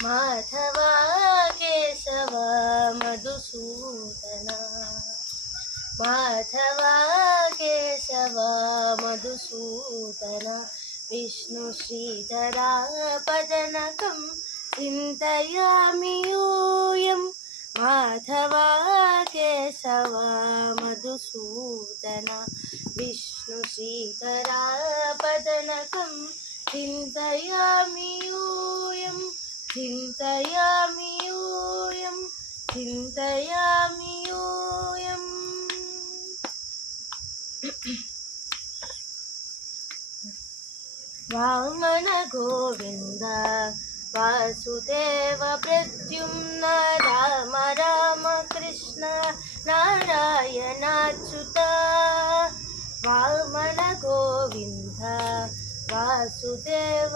Madhava Keshava Madhusudana Madhava Keshava Madhusudana Vishnu శ్రీధరా పదనకం చింతయామి యూయం Madhava Keshava Madhusudana Vishnu శ్రీధరా పదనకం చింతయామి యూయం చింతయామి యూయం చింతయామి యూయం. Vamana Govinda Vasudeva Pradyumna Rama Rama Krishna నారాయణాచ్యుత Vamana Govinda Vasudeva